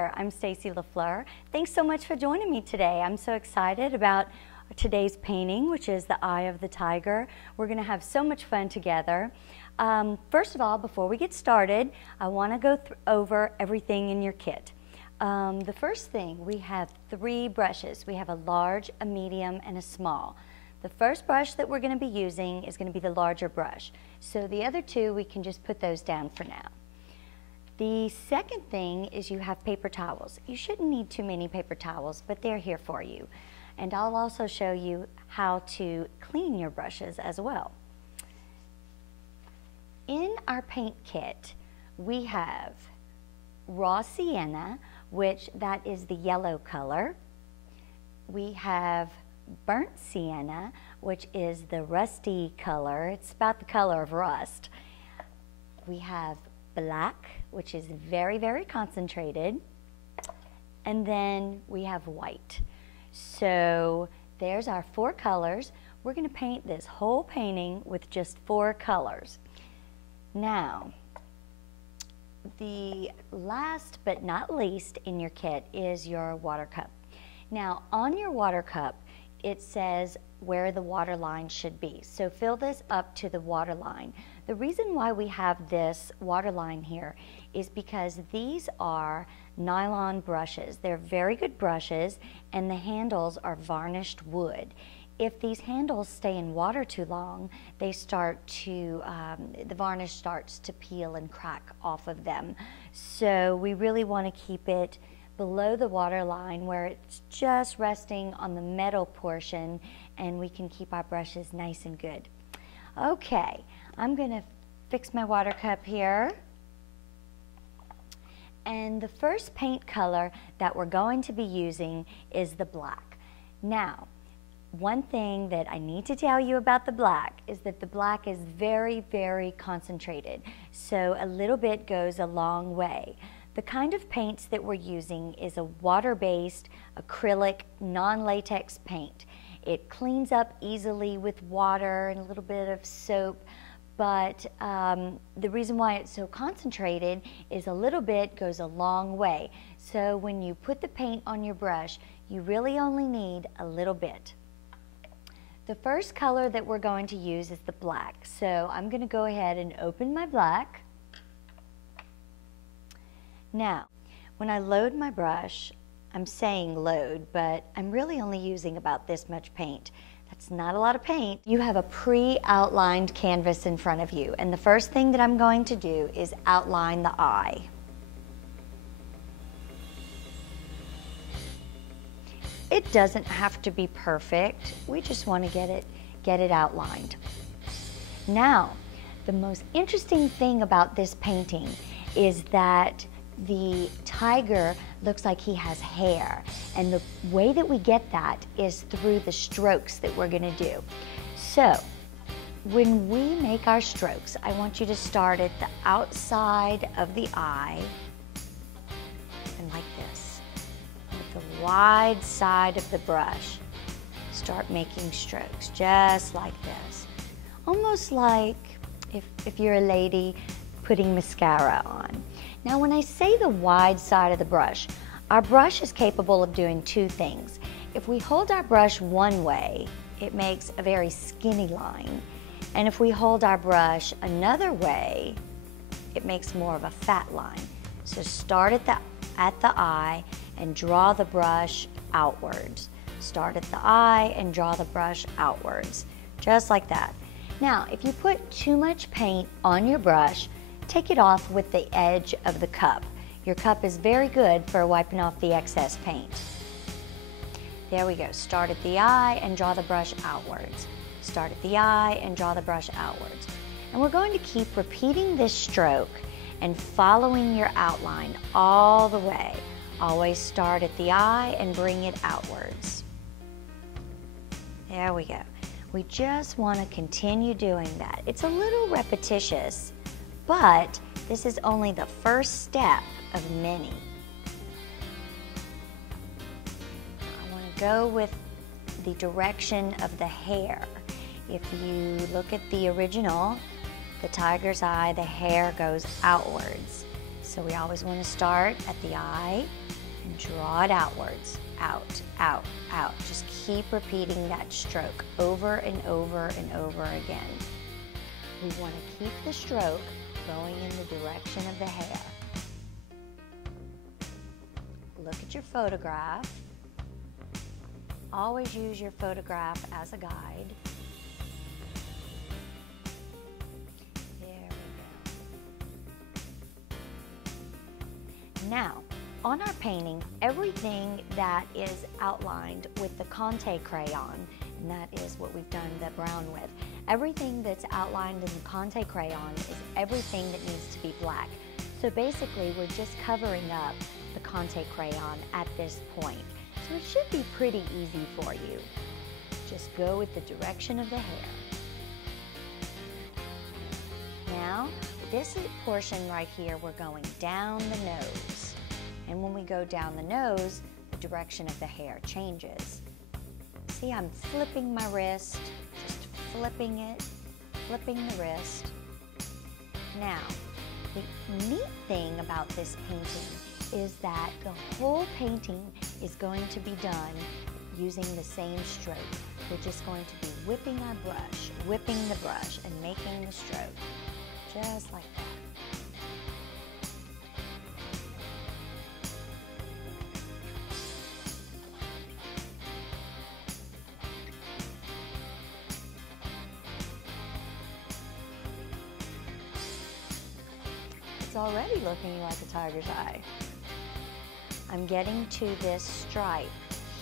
there, I'm Stacy LaFleur. Thanks so much for joining me today. I'm so excited about today's painting, which is the eye of the tiger. We're going to have so much fun together. First of all, before we get started, I want to go over everything in your kit. The first thing, we have 3 brushes. We have a large, a medium, and a small. The first brush that we're going to be using is going to be the larger brush. So the other 2, we can just put those down for now. The second thing is you have paper towels. You shouldn't need too many paper towels, but they're here for you. And I'll also show you how to clean your brushes as well. In our paint kit, we have raw sienna, which that is the yellow color. We have burnt sienna, which is the rusty color. It's about the color of rust. We have black, which is very, very concentrated. And then we have white. So there's our 4 colors. We're going to paint this whole painting with just 4 colors. Now, the last but not least in your kit is your water cup. Now, on your water cup, it says where the water line should be. So fill this up to the water line. The reason why we have this water line here is because these are nylon brushes. They're very good brushes, and the handles are varnished wood. If these handles stay in water too long, they start to, the varnish starts to peel and crack off of them. So we really want to keep it below the water line where it's just resting on the metal portion, and we can keep our brushes nice and good. Okay, I'm going to fix my water cup here. And the first paint color that we're going to be using is the black. Now, one thing that I need to tell you about the black is that the black is very, very concentrated. So a little bit goes a long way. The kind of paints that we're using is a water-based acrylic non-latex paint. It cleans up easily with water and a little bit of soap, but the reason why it's so concentrated is a little bit goes a long way. So when you put the paint on your brush, you really only need a little bit. The first color that we're going to use is the black. So I'm going to go ahead and open my black. Now, when I load my brush, I'm saying load, but I'm really only using about this much paint. That's not a lot of paint. You have a pre-outlined canvas in front of you, and the first thing that I'm going to do is outline the eye. It doesn't have to be perfect. We just want to get it outlined. Now, the most interesting thing about this painting is that the tiger looks like he has hair, and the way that we get that is through the strokes that we're going to do. So when we make our strokes, I want you to start at the outside of the eye and like this. With the wide side of the brush, start making strokes just like this. Almost like if you're a lady putting mascara on. Now, when I say the wide side of the brush, our brush is capable of doing 2 things. If we hold our brush one way, it makes a very skinny line. And if we hold our brush another way, it makes more of a fat line. So start at the eye and draw the brush outwards. Start at the eye and draw the brush outwards, just like that. Now, if you put too much paint on your brush, take it off with the edge of the cup. Your cup is very good for wiping off the excess paint. There we go. Start at the eye and draw the brush outwards. Start at the eye and draw the brush outwards. And we're going to keep repeating this stroke and following your outline all the way. Always start at the eye and bring it outwards. There we go. We just want to continue doing that. It's a little repetitious, but this is only the first step of many. I want to go with the direction of the hair. If you look at the original, the tiger's eye, the hair goes outwards. So we always want to start at the eye and draw it outwards. Out, out, out. Just keep repeating that stroke over and over and over again. We want to keep the stroke going in the direction of the hair. Look at your photograph. Always use your photograph as a guide. There we go. Now, on our painting, everything that is outlined with the Conte crayon, and that is what we've done the brown with, everything that's outlined in the Conte crayon is everything that needs to be black. So basically, we're just covering up the Conte crayon at this point. So it should be pretty easy for you. Just go with the direction of the hair. Now, this portion right here, we're going down the nose. And when we go down the nose, the direction of the hair changes. See, I'm flipping my wrist, just flipping it, flipping the wrist. Now, the neat thing about this painting is that the whole painting is going to be done using the same stroke. We're just going to be whipping our brush, whipping the brush, and making the stroke, just like that. It's already looking like a tiger's eye. I'm getting to this stripe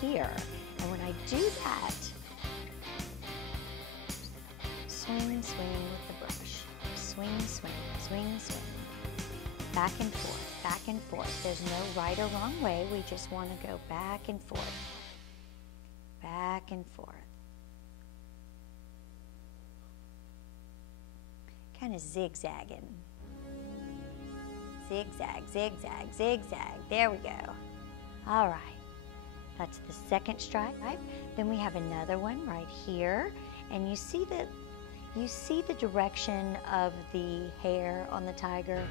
here, and when I do that, swing, swing with the brush. Swing, swing, swing, swing. Back and forth, back and forth. There's no right or wrong way. We just want to go back and forth. Back and forth. Kind of zigzagging. Zigzag, zigzag, zigzag. There we go. All right. That's the second stripe. Right? Then we have another one right here. And you see the direction of the hair on the tiger?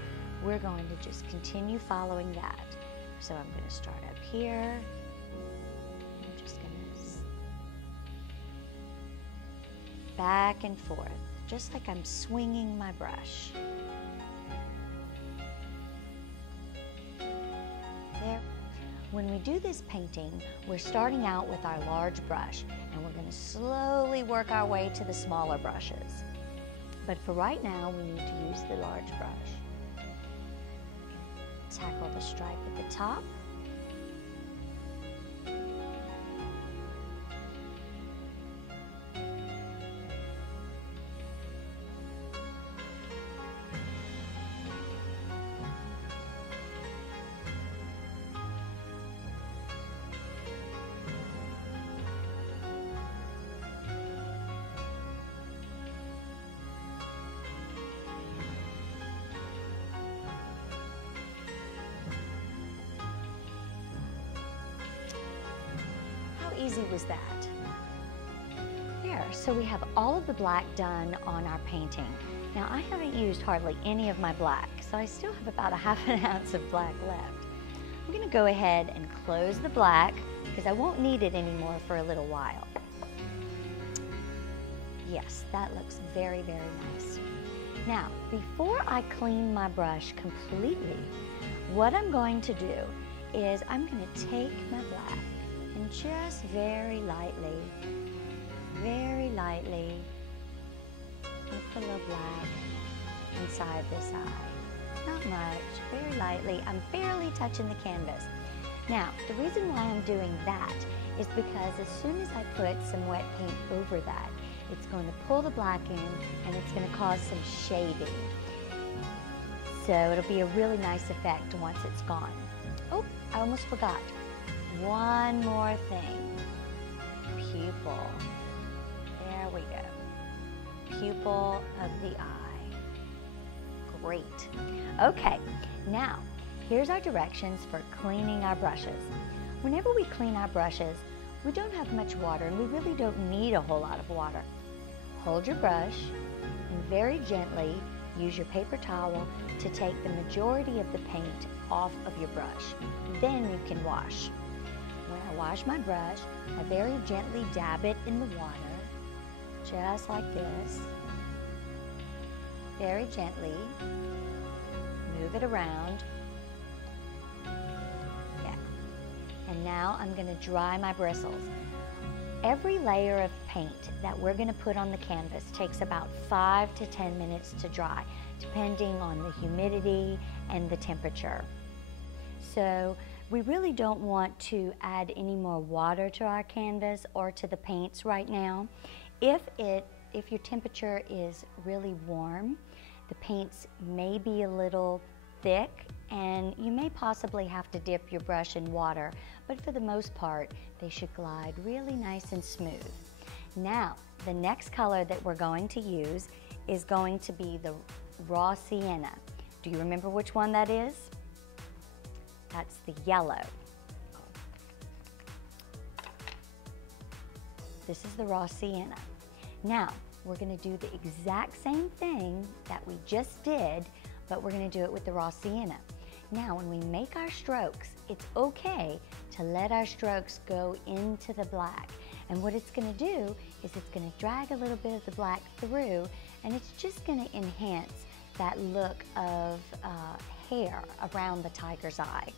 We're going to just continue following that. So I'm going to start up here. I'm just going to back and forth, just like I'm swinging my brush. There. When we do this painting, we're starting out with our large brush, and we're going to slowly work our way to the smaller brushes. But for right now, we need to use the large brush. Tackle the stripe at the top. Easy was that? There, so we have all of the black done on our painting. Now I haven't used hardly any of my black, so I still have about a half an ounce of black left. I'm going to go ahead and close the black because I won't need it anymore for a little while. Yes, that looks very, very nice. Now, before I clean my brush completely, what I'm going to do is I'm going to take my black and just very lightly put a little black inside this eye. Not much, very lightly. I'm barely touching the canvas. Now, the reason why I'm doing that is because as soon as I put some wet paint over that, it's going to pull the black in and it's going to cause some shading. So it'll be a really nice effect once it's gone. Oh, I almost forgot. One more thing. Pupil. There we go. Pupil of the eye. Great. Okay, now here's our directions for cleaning our brushes. Whenever we clean our brushes, we don't have much water and we really don't need a whole lot of water. Hold your brush and very gently use your paper towel to take the majority of the paint off of your brush. Then you can wash. When I wash my brush, I very gently dab it in the water, just like this. Very gently. Move it around. Yeah. And now I'm going to dry my bristles. Every layer of paint that we're going to put on the canvas takes about 5 to 10 minutes to dry, depending on the humidity and the temperature. So we really don't want to add any more water to our canvas or to the paints right now. If your temperature is really warm, the paints may be a little thick and you may possibly have to dip your brush in water, but for the most part, they should glide really nice and smooth. Now, the next color that we're going to use is going to be the raw sienna. Do you remember which one that is? That's the yellow. This is the raw sienna. Now, we're going to do the exact same thing that we just did, but we're going to do it with the raw sienna. Now, when we make our strokes, it's okay to let our strokes go into the black. And what it's going to do is it's going to drag a little bit of the black through, and it's just going to enhance that look of hair around the tiger's eye.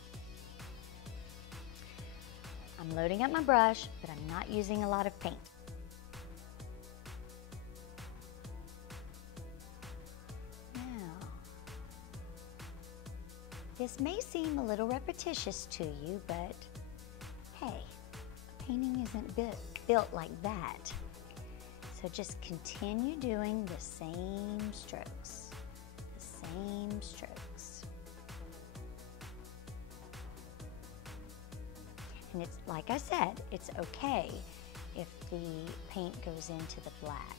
I'm loading up my brush, but I'm not using a lot of paint. This may seem a little repetitious to you, but hey, a painting isn't built like that. So just continue doing the same strokes, the same strokes. And it's, like I said, it's okay if the paint goes into the black.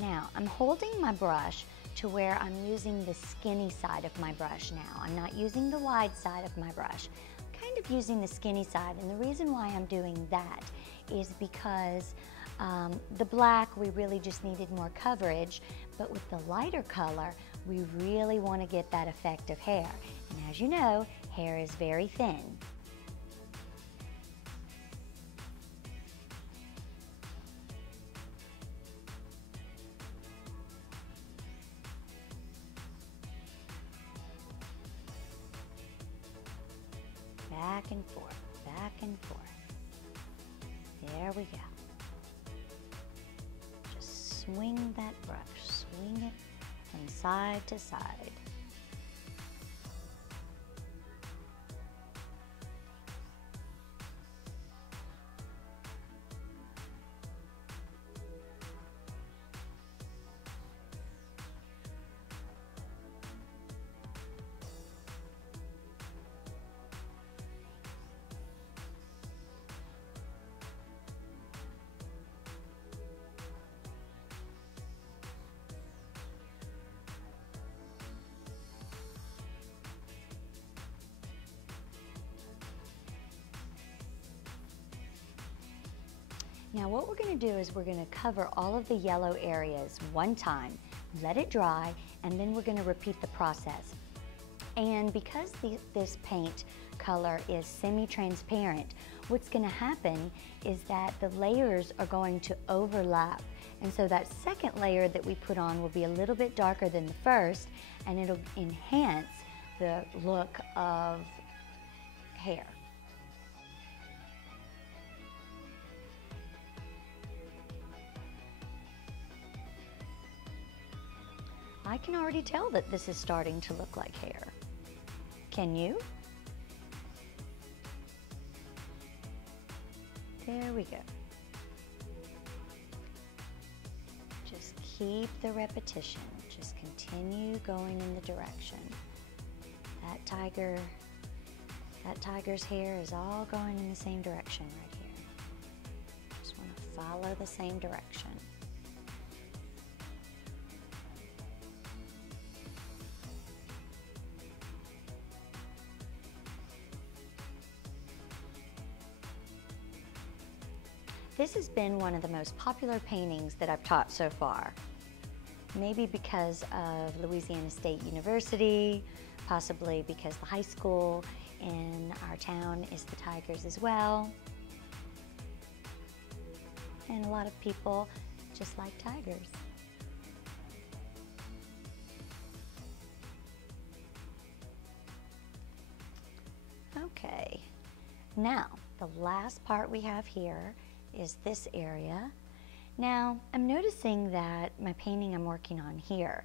Now, I'm holding my brush to where I'm using the skinny side of my brush now. I'm not using the wide side of my brush. I'm kind of using the skinny side, and the reason why I'm doing that is because the black, we really just needed more coverage, but with the lighter color, we really want to get that effect of hair. And as you know, hair is very thin. Back and forth, back and forth. There we go. Just swing that brush, swing it from side to side. Now what we're going to do is we're going to cover all of the yellow areas one time, let it dry, and then we're going to repeat the process. And because this paint color is semi-transparent, what's going to happen is that the layers are going to overlap. And so that second layer that we put on will be a little bit darker than the first, and it'll enhance the look of hair. I can already tell that this is starting to look like hair. Can you? There we go. Just keep the repetition. Just continue going in the direction. That tiger's hair is all going in the same direction right here. Just want to follow the same direction. This has been one of the most popular paintings that I've taught so far. Maybe because of Louisiana State University, possibly because the high school in our town is the Tigers as well. And a lot of people just like tigers. Okay, now the last part we have here is this area. Now I'm noticing that my painting I'm working on here,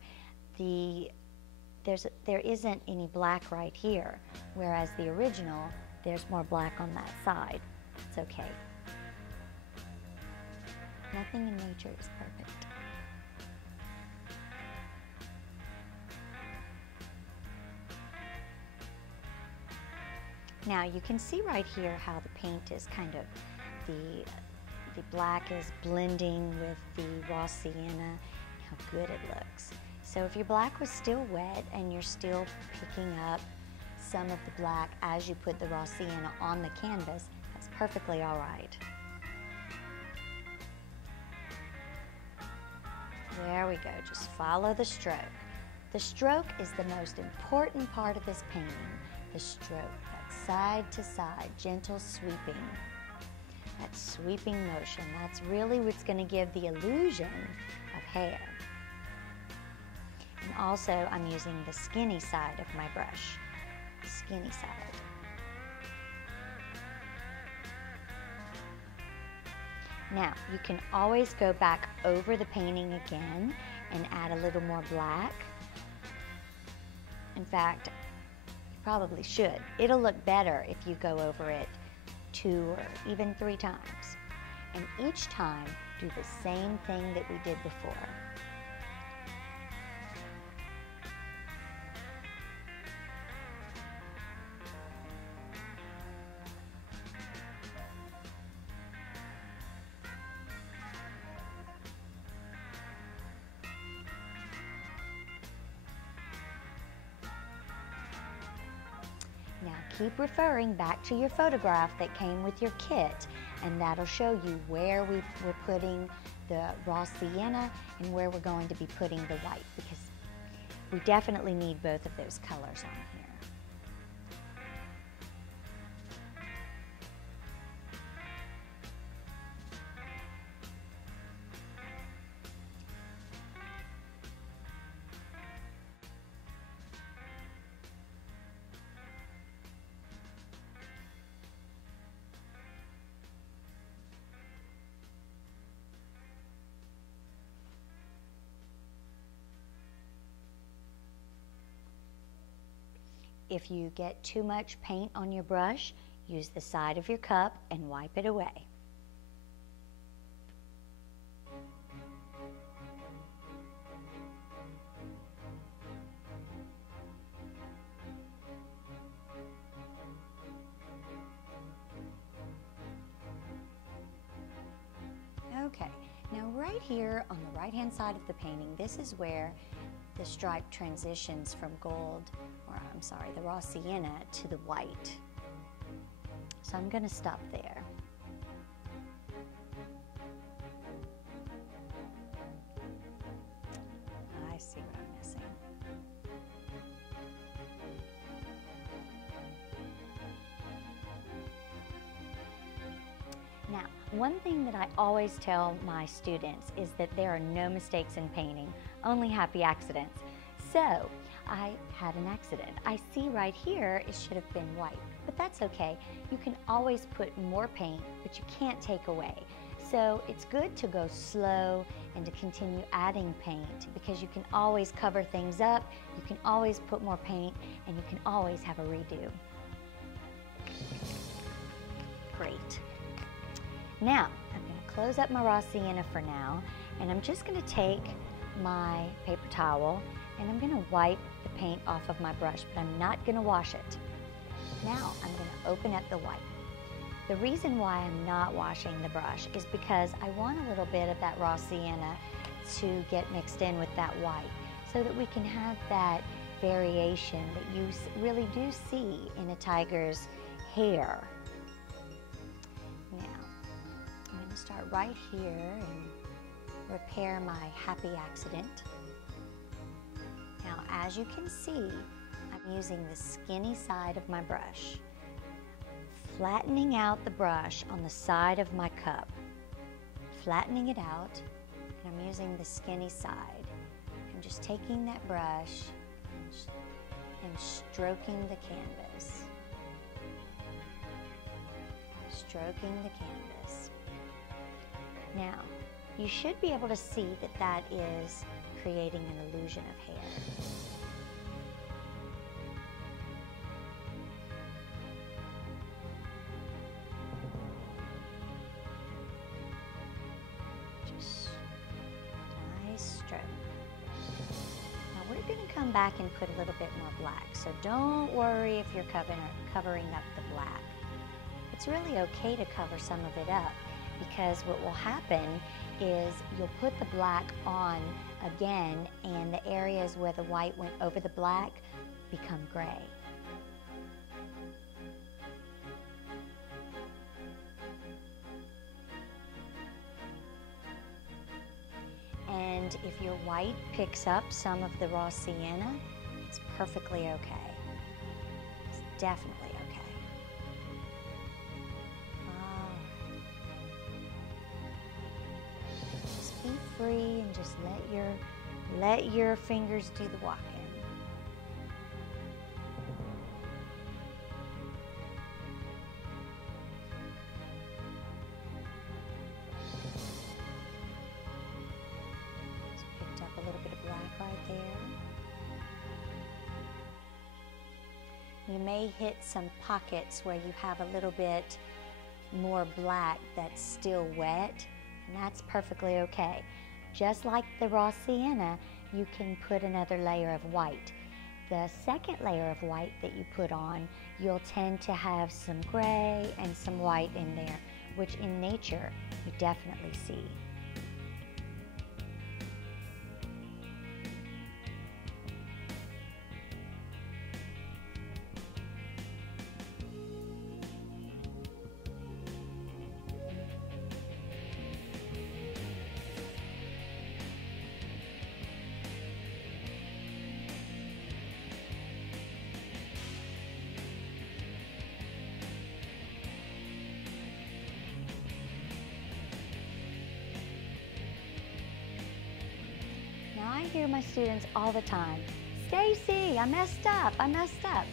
there isn't any black right here, whereas the original, there's more black on that side. It's okay. Nothing in nature is perfect. Now you can see right here how the paint is kind of, the black is blending with the raw sienna, how good it looks. So if your black was still wet and you're still picking up some of the black as you put the raw sienna on the canvas, that's perfectly all right. There we go, just follow the stroke. The stroke is the most important part of this painting. The stroke, that side to side, gentle sweeping. That sweeping motion, that's really what's going to give the illusion of hair. And also, I'm using the skinny side of my brush, the skinny side. Now, you can always go back over the painting again and add a little more black. In fact, you probably should. It'll look better if you go over it 2 or even 3 times. And each time, do the same thing that we did before. Now keep referring back to your photograph that came with your kit, and that'll show you where we're putting the raw sienna and where we're going to be putting the white, because we definitely need both of those colors on here. If you get too much paint on your brush, use the side of your cup and wipe it away. Okay, now right here on the right hand side of the painting, this is where the stripe transitions from gold, or I'm sorry, the raw sienna to the white. So I'm going to stop there. I see what I'm missing. Now, one thing that I always tell my students is that there are no mistakes in painting, only happy accidents. So, I had an accident. I see right here it should have been white, but that's okay. You can always put more paint, but you can't take away. So it's good to go slow and to continue adding paint, because you can always cover things up, you can always put more paint, and you can always have a redo. Great. Now, I'm going to close up my raw sienna for now, and I'm just going to take my paper towel and I'm going to wipe the paint off of my brush, but I'm not going to wash it. Now, I'm going to open up the white. The reason why I'm not washing the brush is because I want a little bit of that raw sienna to get mixed in with that white, so that we can have that variation that you really do see in a tiger's hair. Now, I'm going to start right here and repair my happy accident. Now, as you can see, I'm using the skinny side of my brush, flattening out the brush on the side of my cup, flattening it out, and I'm using the skinny side. I'm just taking that brush and stroking the canvas. Stroking the canvas. Now, you should be able to see that that is creating an illusion of hair. Just nice stroke. Now we're going to come back and put a little bit more black, so don't worry if you're covering up the black. It's really okay to cover some of it up, because what will happen is you'll put the black on again and the areas where the white went over the black become gray. And if your white picks up some of the raw sienna, it's perfectly okay. It's definitely okay. Just be free and just let your fingers do the walking. Up a little bit of black right there. You may hit some pockets where you have a little bit more black that's still wet, and that's perfectly okay. Just like the raw sienna, you can put another layer of white. The second layer of white that you put on, you'll tend to have some gray and some white in there, which in nature you definitely see. Now I hear my students all the time, "Stacy, I messed up, I messed up."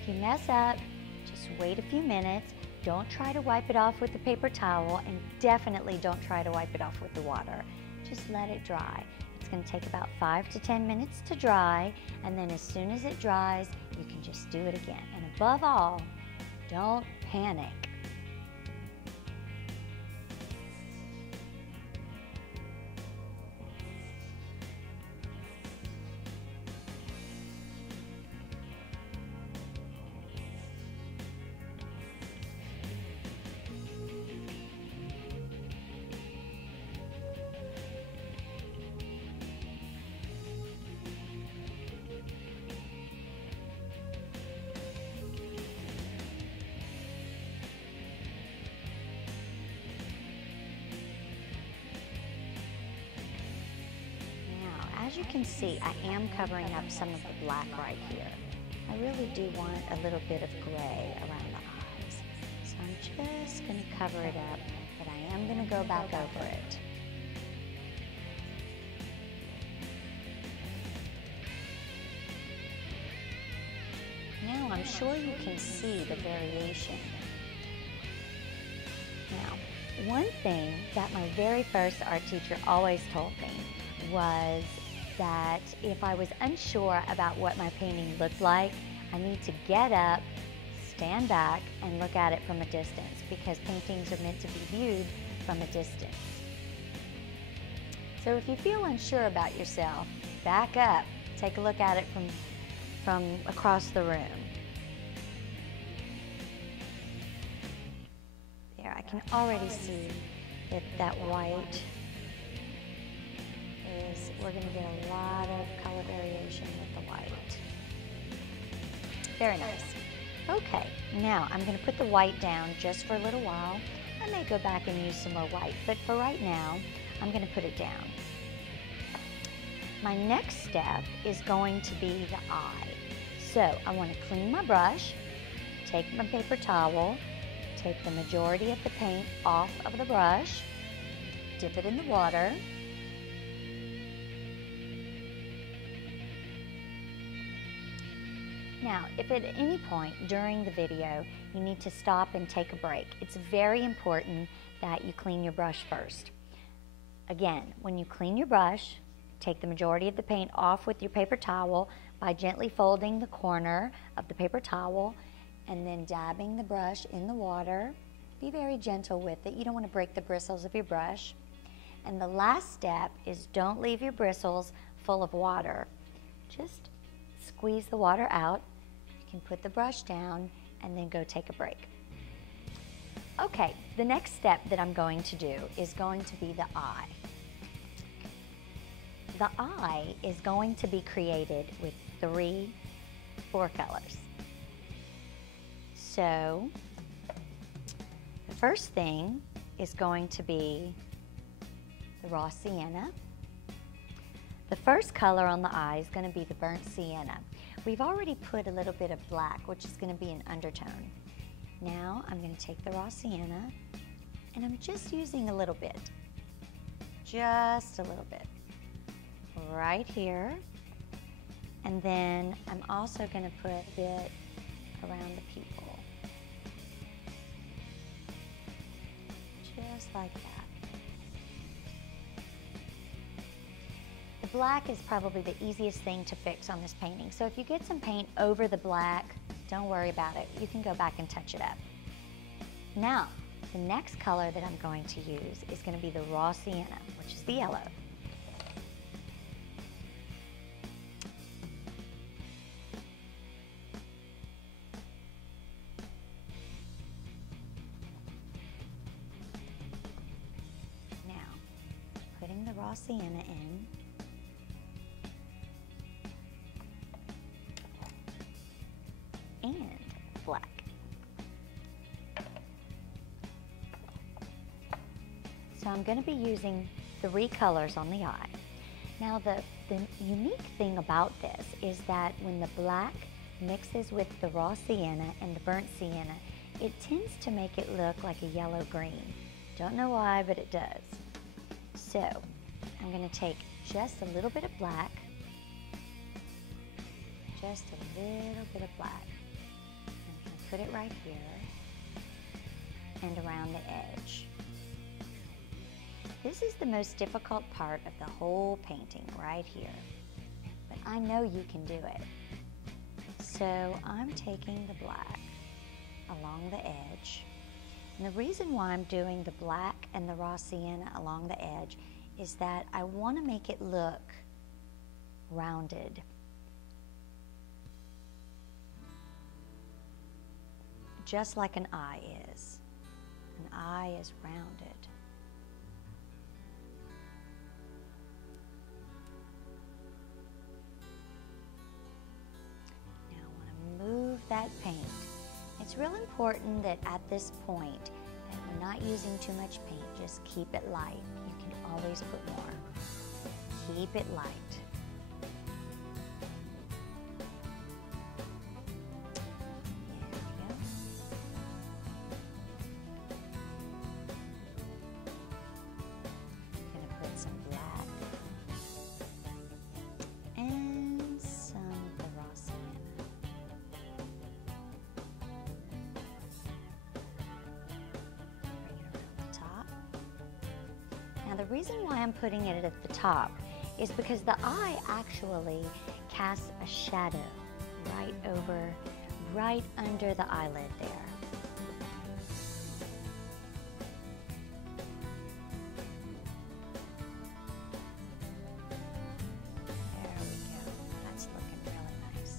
If you mess up, just wait a few minutes. Don't try to wipe it off with the paper towel, and definitely don't try to wipe it off with the water. Just let it dry. It's going to take about 5 to 10 minutes to dry, and then as soon as it dries, you can just do it again. And above all, don't panic. As you can see, I am covering up some of the black right here. I really do want a little bit of gray around the eyes. So I'm just going to cover it up, but I am going to go back over it. Now I'm sure you can see the variation. Now, one thing that my very first art teacher always told me was that if I was unsure about what my painting looked like, I need to get up, stand back, and look at it from a distance, because paintings are meant to be viewed from a distance. So if you feel unsure about yourself, back up, take a look at it from across the room. There, I can already see that that white is, we're going to get a lot of color variation with the white. Very nice. Okay, now I'm going to put the white down just for a little while. I may go back and use some more white, but for right now, I'm going to put it down. My next step is going to be the eye. So I want to clean my brush, take my paper towel, take the majority of the paint off of the brush, dip it in the water, now, if at any point during the video you need to stop and take a break, it's very important that you clean your brush first. Again, when you clean your brush, take the majority of the paint off with your paper towel by gently folding the corner of the paper towel and then dabbing the brush in the water. Be very gentle with it. You don't want to break the bristles of your brush. And the last step is don't leave your bristles full of water. Just squeeze the water out. You can put the brush down and then go take a break. Okay, the next step that I'm going to do is going to be the eye. The eye is going to be created with 4 colors. So, the first thing is going to be the raw sienna. The first color on the eye is going to be the burnt sienna. We've already put a little bit of black, which is going to be an undertone. Now I'm going to take the raw sienna and I'm just using a little bit, just a little bit, right here. And then I'm also going to put a bit around the pupil, just like that. The black is probably the easiest thing to fix on this painting. So if you get some paint over the black, don't worry about it. You can go back and touch it up. Now, the next color that I'm going to use is going to be the raw sienna, which is the yellow. Now, putting the raw sienna in. And black. So I'm going to be using 3 colors on the eye. Now the unique thing about this is that when the black mixes with the raw sienna and the burnt sienna, it tends to make it look like a yellow-green. Don't know why, but it does. So I'm going to take just a little bit of black, just a little bit of black. Put it right here and around the edge. This is the most difficult part of the whole painting right here, but I know you can do it. So I'm taking the black along the edge, and the reason why I'm doing the black and the raw sienna along the edge is that I want to make it look rounded. Just like an eye is. An eye is rounded. Now I want to move that paint. It's real important that at this point that we're not using too much paint. Just keep it light. You can always put more. Keep it light. Now the reason why I'm putting it at the top is because the eye actually casts a shadow right under the eyelid there. There we go. That's looking really nice.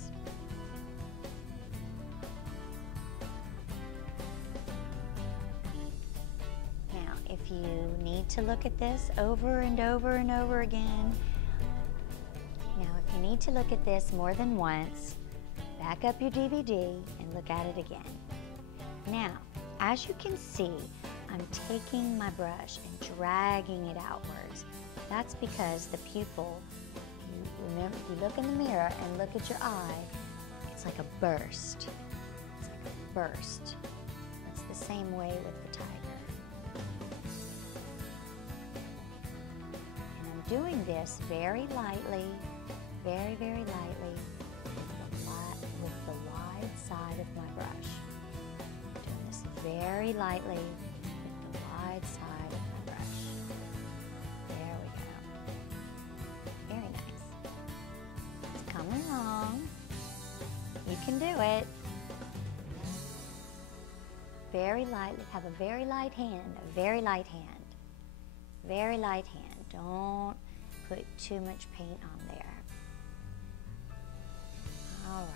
Now, if you need to look at this over and over and over again, if you need to look at this more than once, back up your DVD and look at it again. Now, as you can see, I'm taking my brush and dragging it outwards. That's because the pupil remember, if you look in the mirror and look at your eye, it's like a burst. It's like a burst. It's the same way with the tiger. And I'm doing this very lightly, very, very lightly with the wide side of my brush. Doing this very lightly with the wide side of my brush. There we go. Very nice. It's coming along. You can do it. Very lightly. Have a very light hand. A very light hand. Very light hand. Don't put too much paint on there. All right.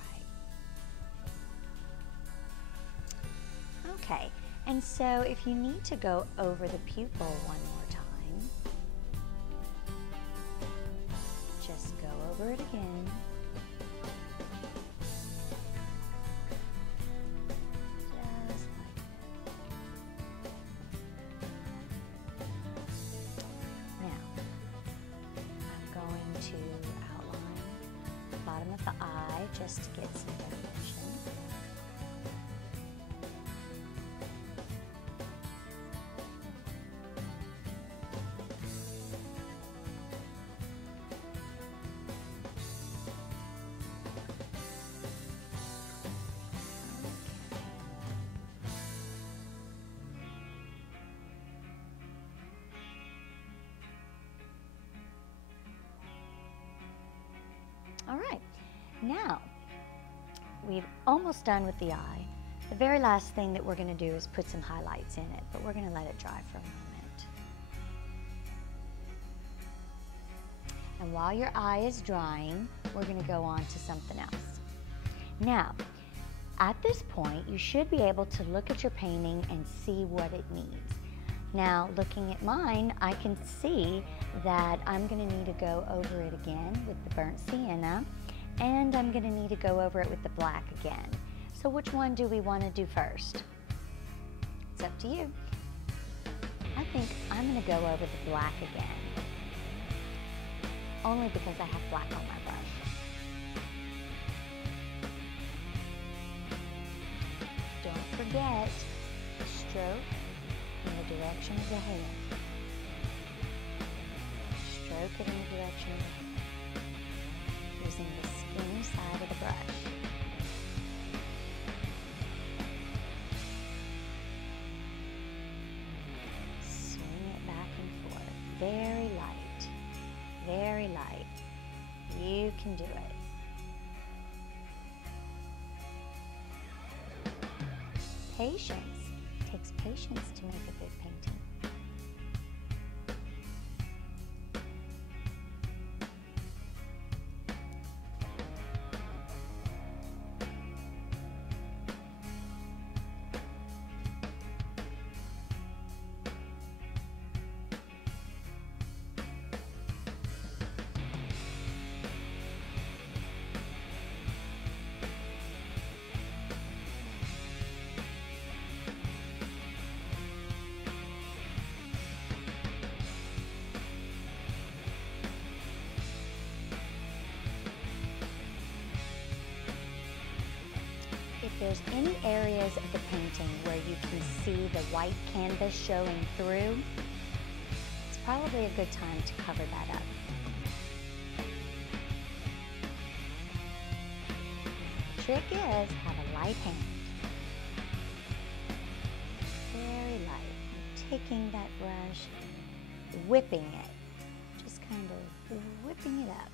Okay, and so if you need to go over the pupil one more time, just go over it again. Just like that. Now, I'm going to outline the bottom of the eye just to get some definition. All right, now we've almost done with the eye. The very last thing that we're going to do is put some highlights in it, but we're going to let it dry for a moment. And while your eye is drying, we're going to go on to something else. Now, at this point, you should be able to look at your painting and see what it needs. Now, looking at mine, I can see that I'm going to need to go over it again with the burnt sienna, and I'm going to need to go over it with the black again. So which one do we want to do first? It's up to you. I think I'm going to go over the black again, only because I have black on my brush. Don't forget the stroke in the direction of the hand. Stroke it in the direction of the hand, using the skinny side of the brush. Swing it back and forth. Very light. Very light. You can do it. Patience. It takes patience to make a good painting. If there's any areas of the painting where you can see the white canvas showing through, it's probably a good time to cover that up. The trick is have a light hand. Very light. I'm taking that brush, whipping it, just kind of whipping it up.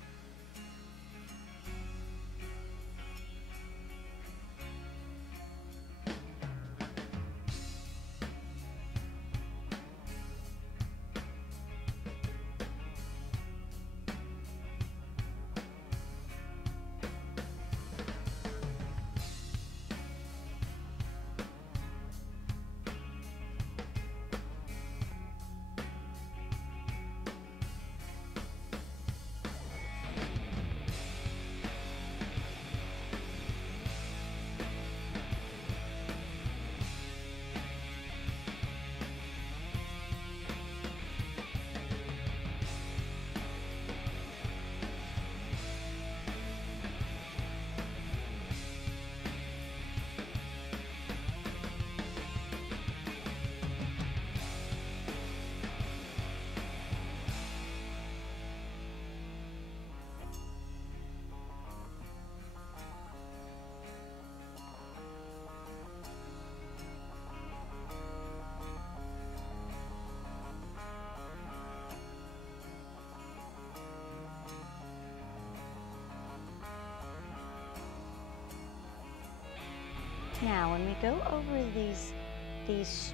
Now, when we go over these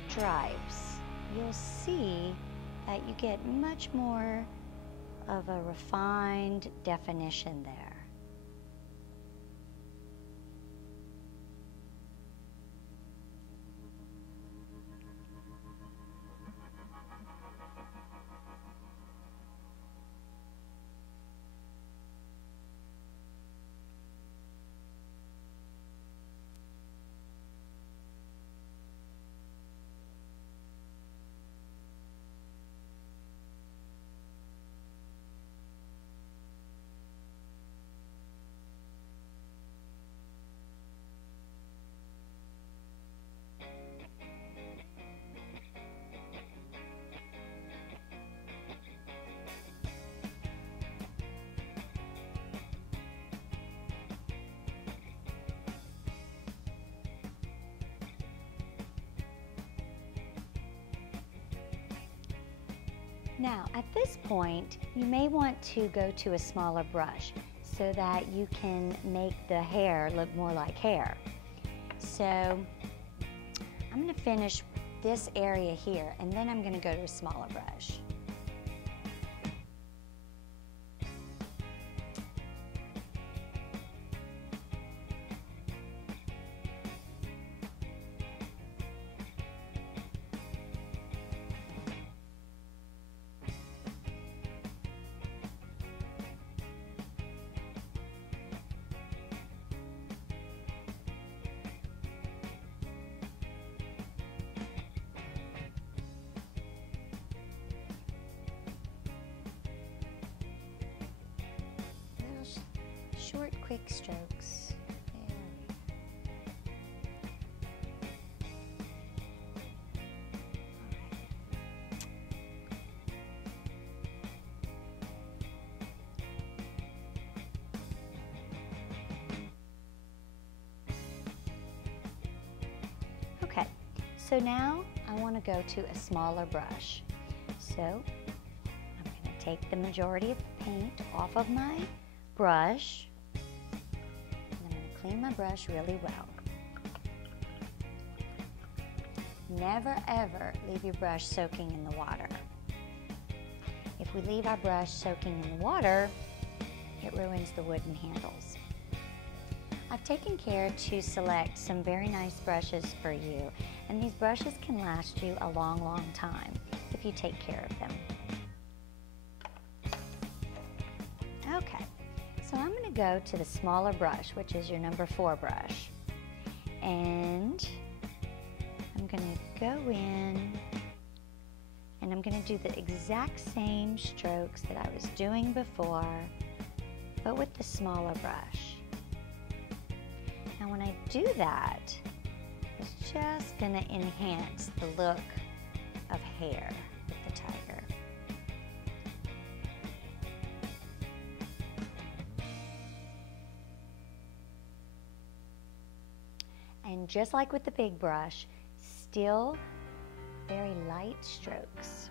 stripes, you'll see that you get much more of a refined definition there. Now, at this point, you may want to go to a smaller brush so that you can make the hair look more like hair. So, I'm going to finish this area here, and then I'm going to go to a smaller brush. Short, quick strokes. Okay, so now I want to go to a smaller brush. So I'm going to take the majority of the paint off of my brush. Clean my brush really well. Never ever leave your brush soaking in the water. If we leave our brush soaking in the water, it ruins the wooden handles. I've taken care to select some very nice brushes for you, and these brushes can last you a long, long time if you take care of them. Okay. So I'm going to go to the smaller brush, which is your number 4 brush, and I'm going to go in and I'm going to do the exact same strokes that I was doing before, but with the smaller brush. Now when I do that, it's just going to enhance the look of hair with the tiger. And just like with the big brush, still very light strokes.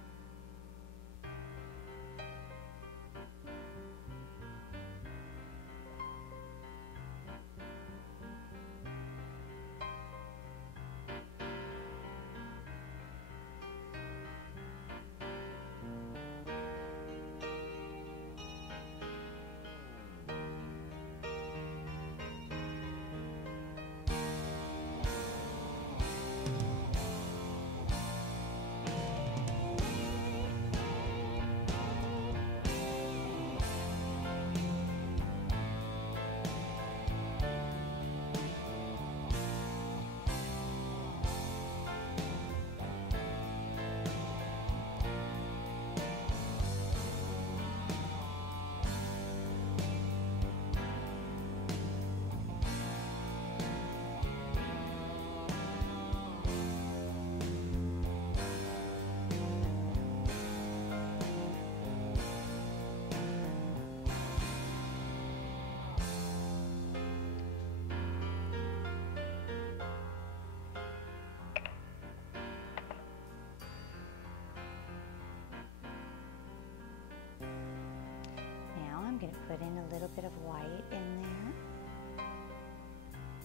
I'm going to put in a little bit of white in there.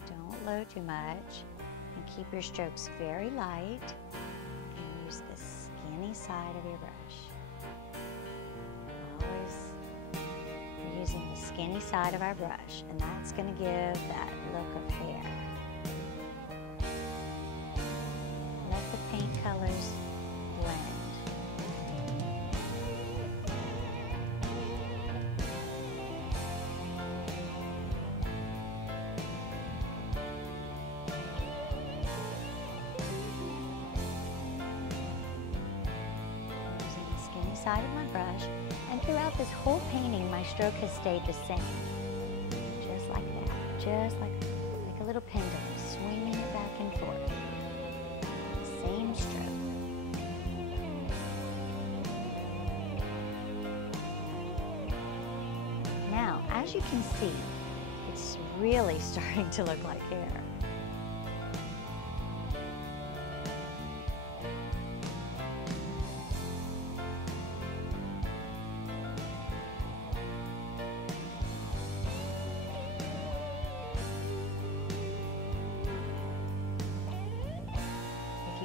Don't load too much. Keep your strokes very light and use the skinny side of your brush. Always we're using the skinny side of our brush, and that's going to give that look of hair. Let the paint colors blend. Side of my brush, and throughout this whole painting my stroke has stayed the same, just like that, just like a little pendulum, swinging it back and forth. Same stroke. Now, as you can see, it's really starting to look like hair.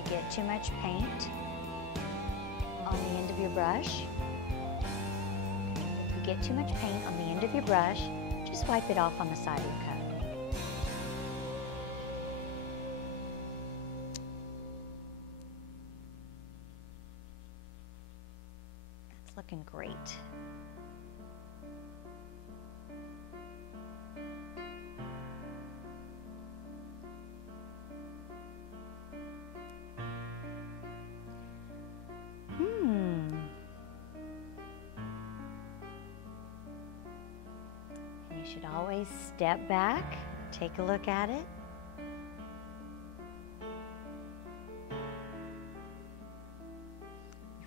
Get too much paint on the end of your brush. If you get too much paint on the end of your brush, just wipe it off on the side of your cup. That's looking great. And you should always step back, take a look at it.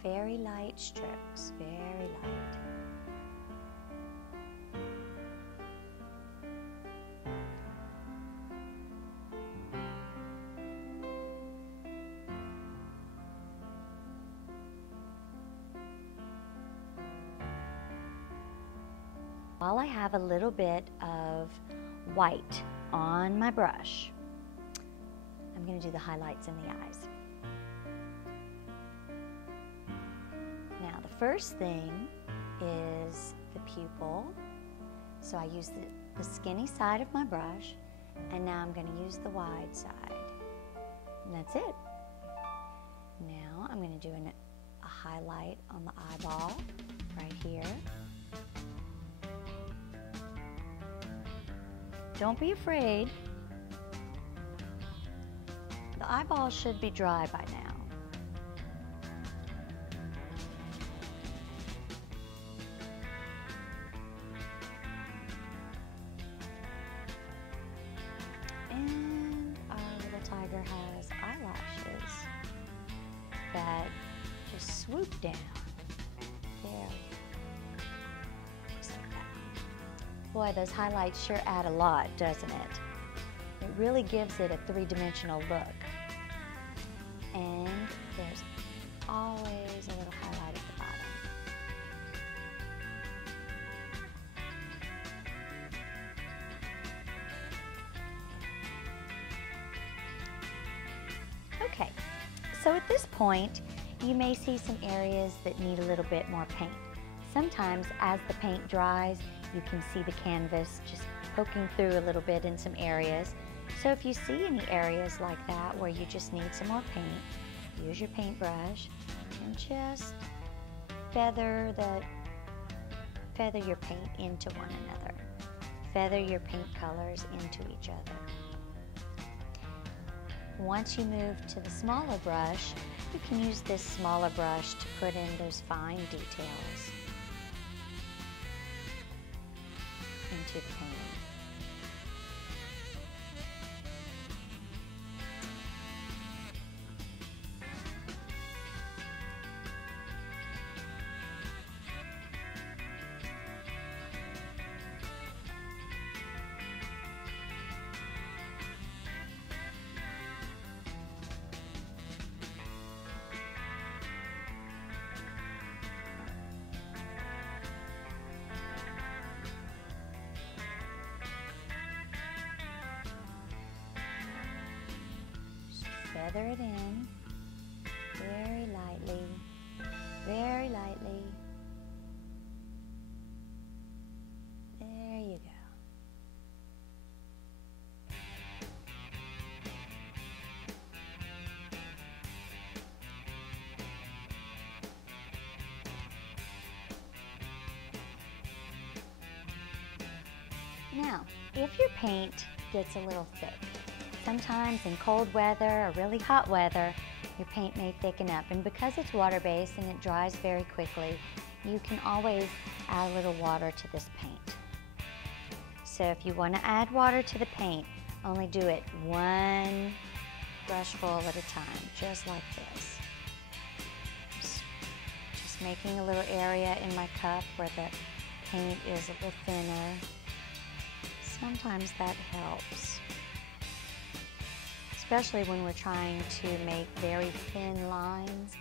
Very light strokes, very light. While I have a little bit of white on my brush, I'm going to do the highlights in the eyes. Now, the first thing is the pupil. So I use the skinny side of my brush, and now I'm going to use the wide side. And that's it. Now I'm going to do a highlight on the eyeball right here. Don't be afraid. The eyeball should be dry by now. And our little tiger has eyelashes that just swoop down. There. Boy, those highlights sure add a lot, doesn't it? It really gives it a three-dimensional look. And there's always a little highlight at the bottom. Okay, so at this point, you may see some areas that need a little bit more paint. Sometimes as the paint dries, you can see the canvas just poking through a little bit in some areas. So if you see any areas like that where you just need some more paint, use your paintbrush and just feather your paint into one another. Feather your paint colors into each other. Once you move to the smaller brush, you can use this smaller brush to put in those fine details into the painting. feather it in very lightly, very lightly. There you go. Now, if your paint gets a little thick, sometimes in cold weather or really hot weather, your paint may thicken up. And because it's water-based and it dries very quickly, you can always add a little water to this paint. So if you want to add water to the paint, only do it one brushful at a time, just like this. Just making a little area in my cup where the paint is a little thinner. Sometimes that helps, especially when we're trying to make very thin lines.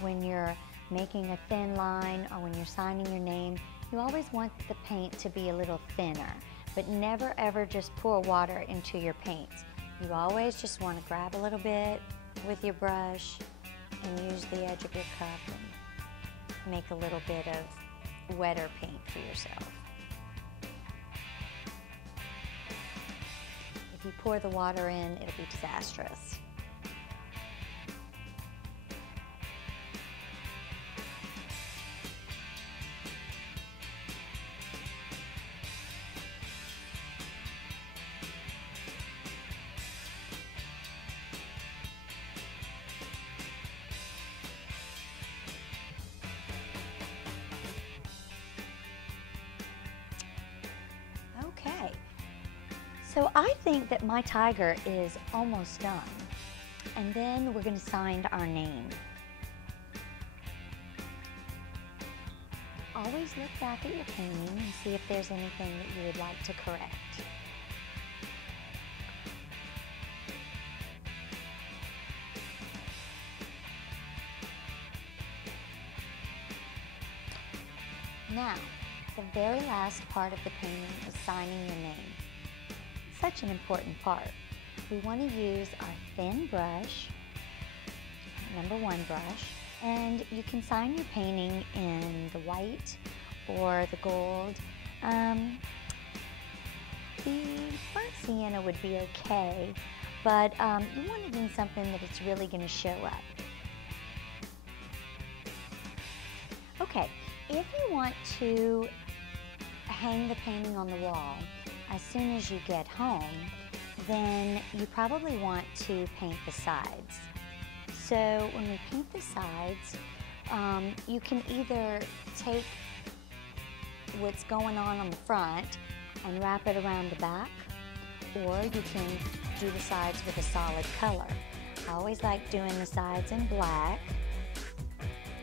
When you're making a thin line or when you're signing your name, you always want the paint to be a little thinner, but never ever just pour water into your paints. You always just want to grab a little bit with your brush and use the edge of your cup and make a little bit of wetter paint for yourself. If you pour the water in, it'll be disastrous. Okay. So I think that my tiger is almost done. And then we're going to sign our name. Always look back at your painting and see if there's anything that you would like to correct. Now, the very last part of the painting is signing your name. Such an important part. We want to use our thin brush, #1 brush, and you can sign your painting in the white or the gold. The burnt sienna would be okay, but you want it in something that it's really going to show up. Okay, if you want to hang the painting on the wall as soon as you get home, then you probably want to paint the sides. So when we paint the sides, you can either take what's going on the front and wrap it around the back, or you can do the sides with a solid color. I always like doing the sides in black,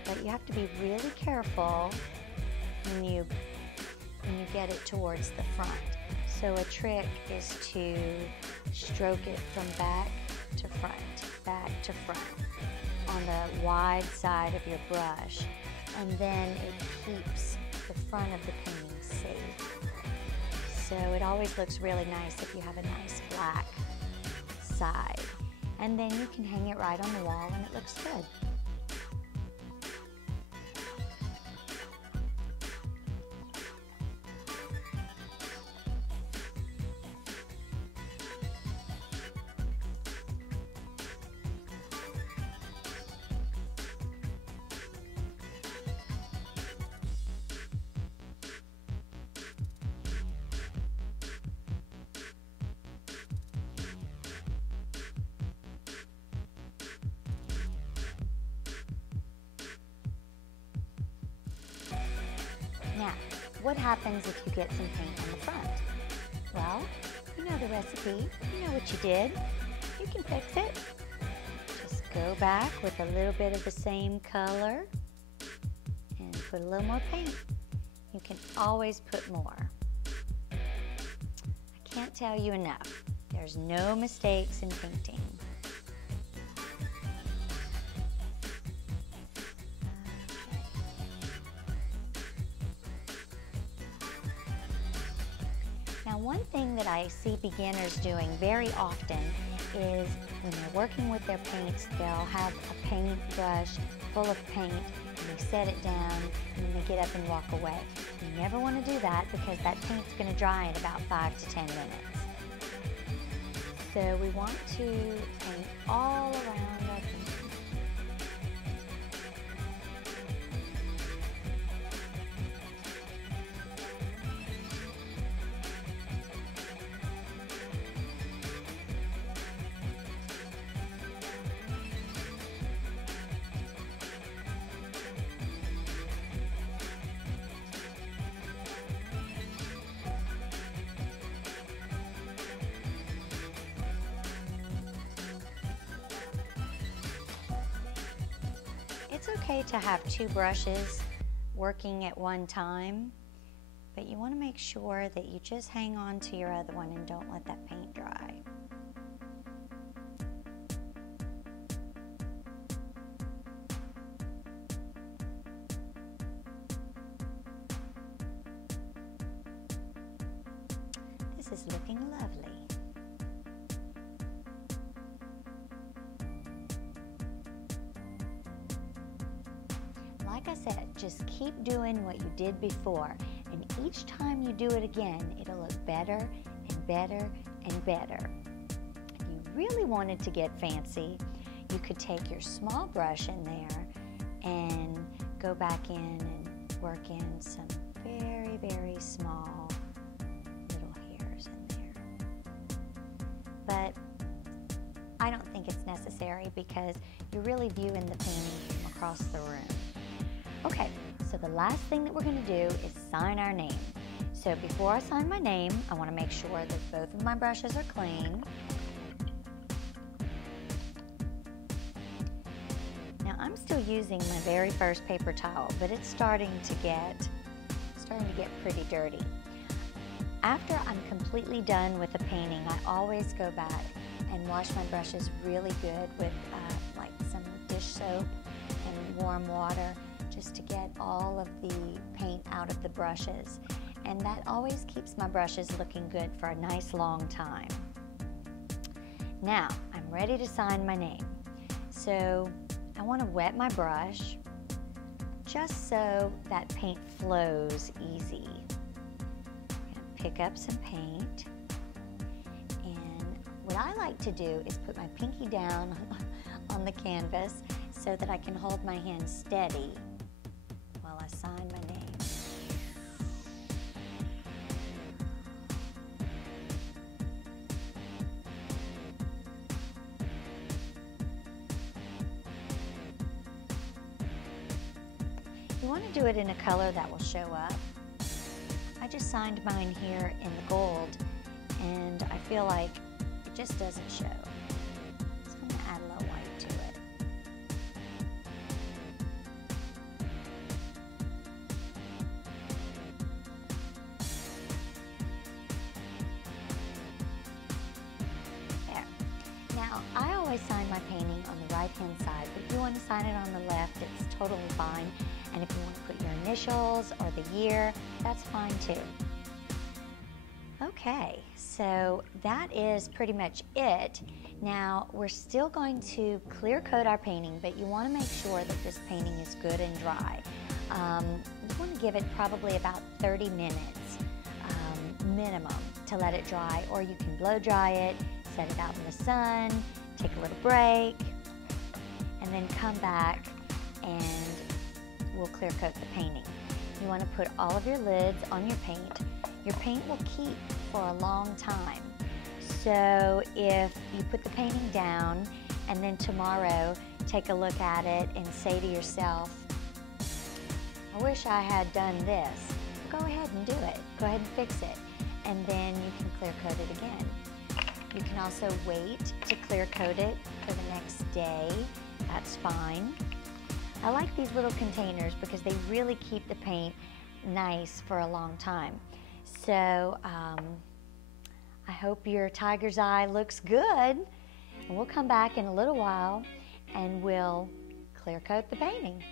but you have to be really careful when you get it towards the front. So a trick is to stroke it from back to front on the wide side of your brush, and then it keeps the front of the painting safe. So it always looks really nice if you have a nice black side. And then you can hang it right on the wall and it looks good. Now, what happens if you get some paint on the front? Well, you know the recipe, you know what you did. You can fix it. Just go back with a little bit of the same color and put a little more paint. You can always put more. I can't tell you enough. There's no mistakes in painting. Now, one thing that I see beginners doing very often is when they're working with their paints, they'll have a paint brush full of paint, and they set it down, and then they get up and walk away. You never want to do that because that paint's going to dry in about 5 to 10 minutes. So we want to paint all around our painting. It's okay to have 2 brushes working at one time, but you want to make sure that you just hang on to your other one and don't let that paint dry. This is looking lovely. Like I said, just keep doing what you did before, and each time you do it again, it'll look better and better and better. If you really wanted to get fancy, you could take your small brush in there and go back in and work in some very, very small little hairs in there. But I don't think it's necessary because you're really viewing the painting from across the room. Okay, so the last thing that we're going to do is sign our name. So before I sign my name, I want to make sure that both of my brushes are clean. Now I'm still using my very first paper towel, but it's starting to get pretty dirty. After I'm completely done with the painting, I always go back and wash my brushes really good with like some dish soap and warm water, just to get all of the paint out of the brushes. And that always keeps my brushes looking good for a nice long time. Now, I'm ready to sign my name. So I want to wet my brush just so that paint flows easy. I'm going to pick up some paint, and what I like to do is put my pinky down on the canvas so that I can hold my hand steady while I sign my name. You want to do it in a color that will show up. I just signed mine here in the gold, and I feel like it just doesn't show. So I'm going to add a little white to it. There. Now, I always sign my painting on the right-hand side, but if you want to sign it on the left, it's totally fine. And if you want to put your initials or the year, that's fine too. Okay, so that is pretty much it. Now, we're still going to clear coat our painting, but you want to make sure that this painting is good and dry. You want to give it probably about 30 minutes minimum to let it dry, or you can blow dry it, set it out in the sun, take a little break, and then come back and we'll clear coat the painting. You want to put all of your lids on your paint. Your paint will keep for a long time. So if you put the painting down and then tomorrow take a look at it and say to yourself, I wish I had done this, go ahead and do it. Go ahead and fix it. And then you can clear coat it again. You can also wait to clear coat it for the next day. That's fine. I like these little containers because they really keep the paint nice for a long time. So I hope your tiger's eye looks good. And we'll come back in a little while and we'll clear coat the painting.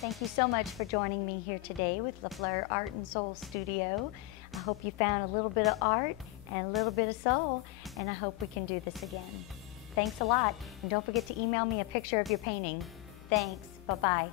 Thank you so much for joining me here today with LaFleur Art and Soul Studio. I hope you found a little bit of art and a little bit of soul, and I hope we can do this again. Thanks a lot, and don't forget to email me a picture of your painting. Thanks. Bye-bye.